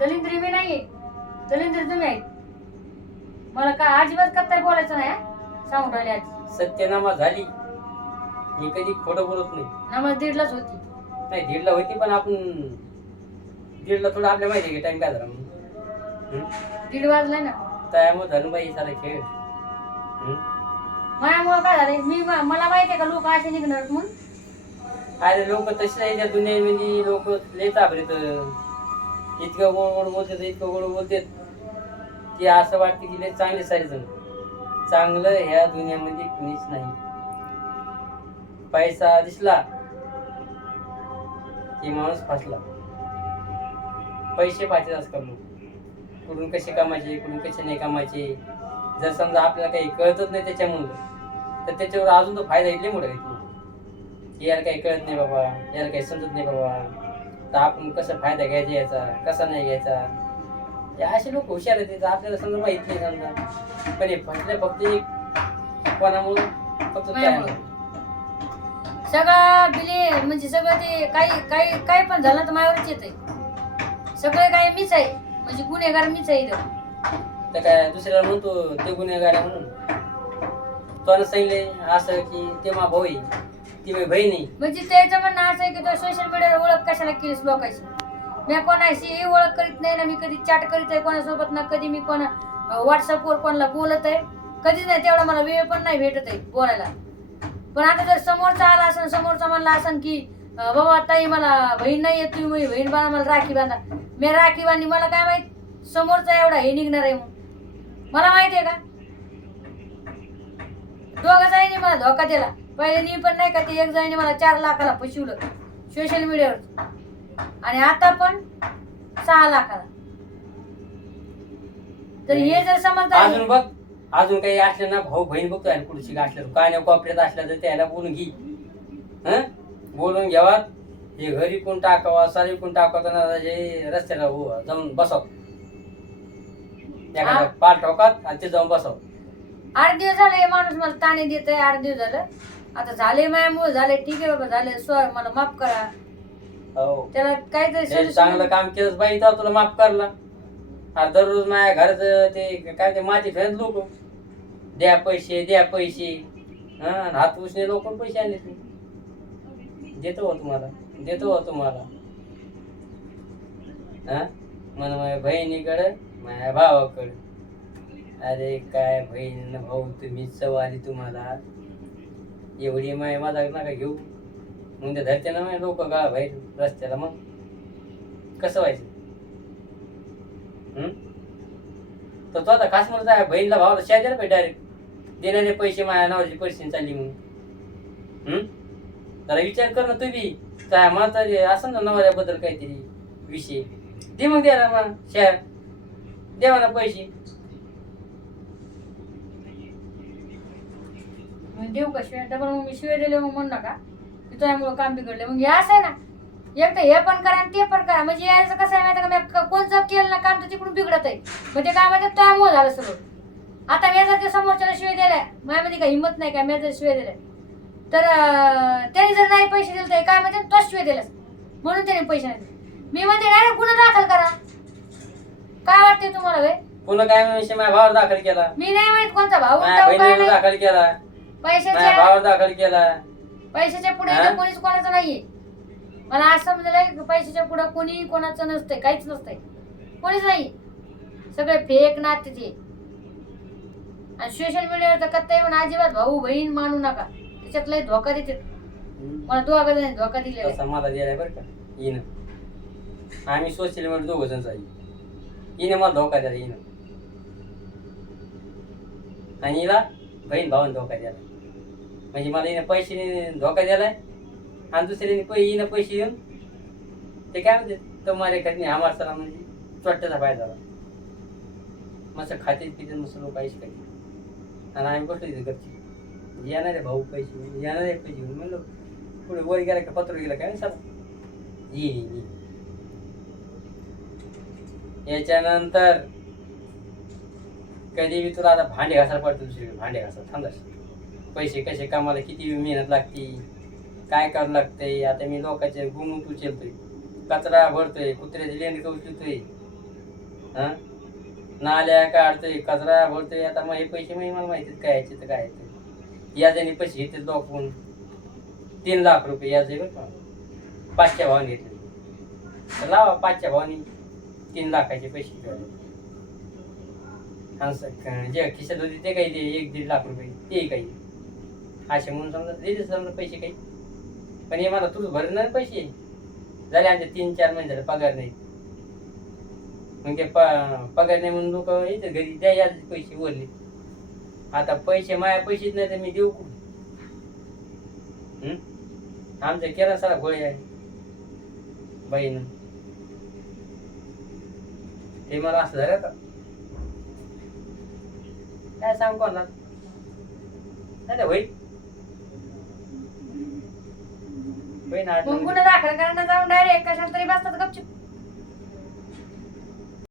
दलिंद्री मी नाहीये. दलिंद्री तुम्ही आहेत. मला काय अजिबात काय बोलायचं नाही हं? सांगून राहिले आज. सत्यनामा झाली. मी कधी खोटं बोलत नाही. नमाज दीडलाच होती. नाही दीडला होती पण आपण दीडला थोडं आपल्या माहिती आहे टाइम काय झाला म्हणून? दीड वाजलाय ना. त्यामुळे धरून बाई सारा खेळ? माझ्यामुळं काय झालंय? मी मला माहितीये का लोक असे निघणार म्हणून? अरे लोक तसे आहे त्या दुनियेमध्ये लोक लय चाबरेत इतकं गोड गोड बोलतात इतकं गोड बोलतात की असं वाटतं की लय चांगले सारे जण चांगलं ह्या दुनियामध्ये कुणीच नाही. पैसा दिसला की माणूस फसला. पैसे पाहिजे आजकाल लोक कुठून कसे कामाचे कुठून कसे नाही कामाचे जर समजा आपल्याला काही कळतच नाही त्याच्यामुळं तर त्याच्यावर अजून तो फायदा इथले मोठा घेतला की काही कळत नाही बाबा यार काही समजत नाही बाबा. तर आपण कसं फायदा घ्यायचा याचा कसा नाही घ्यायचा? हे असे लोक हुशार आहेत तर आपल्याला समजा माहीत नाही समजा. पण हे फसले फक्त एक कोणामुळे फक्त काय. सगळं बिले म्हणजे सगळं ते काही काही काही पण झालं तर माझ्यावरच येत आहे सगळे काही मीच आहे. म्हणजे गुन्हेगार मीच आहे इथं. तर काय दुसऱ्याला म्हणतो ते गुन्हेगार आहे म्हणून. तो सांगितले असं की ते मा भाऊ आहे. ती माझी बहीण म्हणजे त्याचं म्हणणं असं आहे की तो सोशल मीडियावर ओळख कशाला केलीस लोकांची मी कोणाशी ओळख करीत नाही ना मी कधी चॅट करीत आहे कोणासोबत ना कधी मी कोणा व्हॉट्सअपवर कोणाला बोलत आहे. कधीच नाही तेवढा मला वेळ पण नाही भेटत आहे बोलायला. पण आता जर समोरचा आला असेल समोरचा म्हणला असेल की बाबा ताई मला बहीण नाही येत तुम्ही बहीण बांधा मला राखी बांधा. मी राखी बांधली मला काय माहीत? समोरचा एवढा हे निघणार आहे म्हणून. मला माहिती आहे का? दोघं जाईने मला धोका दिला. पहिले मी पण नाही का ते एक जाईने मला चार लाखाला फसवलं सोशल मीडियावर आणि आता पण सहा लाखाला. तर हे जर समजदार अजून बघ अजून काही असलं ना भाऊ बहीण बघतो आणि कुठची असलं काय नाही कॉपऱ्यात असल्या तर त्याला बोलून घे. हं? बोलून घ्यावा. हे घरी कोण टाकावा सारी कोण टाकावं ना हे रस्त्याला उ- जाऊन बसव. हा. पाल ठोकात आणि ते जाऊन बसव. आठ दिवस झाले हे माणूस मला ताणे देत आहे आठ दिवस झालं. आता झाले मायामुळे झाले ठीक आहे बाबा झाले सॉरी मला माफ करा. हो. त्याला काहीतरी हे solution- चांगलं काम केलंच बाई तर तुला माफ करला. अरे दररोज माझ्या घरात ते काय ते माती फेरत लोक. द्या पैसे द्या पैसे. हा आणि हात उसने लोक पैसे आणले ते. देतो हो तुम्हाला देतो हो तुम्हाला. हा? मन माझ्या बहिणीकडे माझ्या भावाकडे. अरे काय बहीण भाऊ तुम्ही सवारी तुम्हाला एवढी माय माझा नका घेऊ. मग त्या धरते ना माझ्या लोक गाळा बाहेर रस्त्याला मग. कसं व्हायचं? तर तो आता खास म्हणत आहे बहिणीला भावाला शेअर द्यायला पाहिजे डायरेक्ट देणारे पैसे माझ्या नावाची पैसे चालली मग. त्याला जरा विचार कर ना तुम्ही. काय म्हातारी असं ना नवऱ्याबद्दल काहीतरी विषय. दे मग द्या ना मग शेअर द्यावा ना पैसे. देऊ का शिवाय? डबल मग मी शिवाय दिले मग म्हणू नका. की तुझ्यामुळे काम बिघडले. मग हे असं आहे ना एक तर हे पण करा आणि ते पण करा. म्हणजे यायचं कसं आहे माहिती का? मी क- कोणचं केलं ना काम तर तिकडून बिघडत आहे. मग ते काय माहिती त्यामुळे झालं सगळं. आता मी जर ते समोरच्याला शिवाय दिलाय माझ्यामध्ये काही हिंमत नाही काय मी जर शिवाय दिलाय. तर अं, त्याने जर नाही पैसे दिले तर काय म्हणजे तोच शिवाय दिलास. म्हणून त्याने पैसे नाही दिले. मी म्हणते डायरेक्ट गुन्हा दाखल करा. काय वाटते तुम्हाला वे पुन्हा काय? विषय माझ्या भावावर दाखल केला. मी नाही माहीत कोणता भाऊ. माझ्या काय बहिणीवर नाही. दाखल केला. माझ्या पैशाच्या भावावर दाखल केला पैशाच्या पुढे हा? इथं कोणीच कोणाचं नाहीये. मला असं समजलंय की पैशाच्या पुढे कोणी कोणाचं नसतंय काहीच नसतंय. कोणीच नाही सगळे फेक नाते ते आणि सोशल मीडियावर तर कत्ताही म्हणून अजिबात भाऊ बहीण मानू नका. त्याच्यात लय धोका देते. हम्म. मला दोघा जण धोका दिलेला आहे. तसा मला दिलाय बरं का. हिनं. आम्ही सोशल मीडिया दोघं जण जाईल हिनं मला धोका द्याला हिनं. आणि हिला बहीण भावाने धोका द्याला म्हणजे मला हिनं पैसे धोका दिलाय आणि दुसऱ्याने पै हिनं पैसे येऊन ते काय म्हणते? तुम्हाला करणे आम्हाला सला म्हणजे चोट्ट्याचा फायदा झाला मस्त खाते पिते मस्त लोक पैसे खाते आणि आम्ही बसलो तिथे घरची. येणारे भाऊ पैसे येणार आहे पैसे घेऊन म्हणलो पुढे वर गेला का पत्र गेला काय सर ये याच्यानंतर कधी बी तुला आता भांडे घासायला पडतो दुसरीकडे. भांडे घासा थांबा पैसे कसे कामाला किती मेहनत लागते काय करावं लागतंय आता मी लोकांचे गुण उचलतोय कचरा भरतोय कुत्र्याचे लेंड उचलतोय. हा? नाल्या काढतोय कचरा भरतोय आता मग हे पैसे मी मला माहितीत काय याचे तर काय ते. याच्याने पैसे घेते लोकून तीन लाख रुपये याचे बरं का. पाचच्या भावाने घेतले तर लावा पाचच्या भावाने. तीन लाखाचे पैसे घेऊन जे खिशात होते ते काही ते एक दीड लाख रुपये ते काही. असे म्हणून समजा दिले समजा पैसे काही. पण हे मला तूच भरणार पैसे. झाले आमचे तीन चार महिने झाले पगार नाही. मग ते पगार नाही म्हणून लोक येते घरी द्या पैसे बोलले. आता पैसे माया पैसेच नाही तर मी देऊ कुठे? हं? आमच्या केला सारा गोळी आहे बाईनं. ते मला असं झालं का? काय सांग कोणाला? नाही होईल होईल दाखल करायला जाऊन डायरेक्ट कशाला तरी बसतात गपचूप.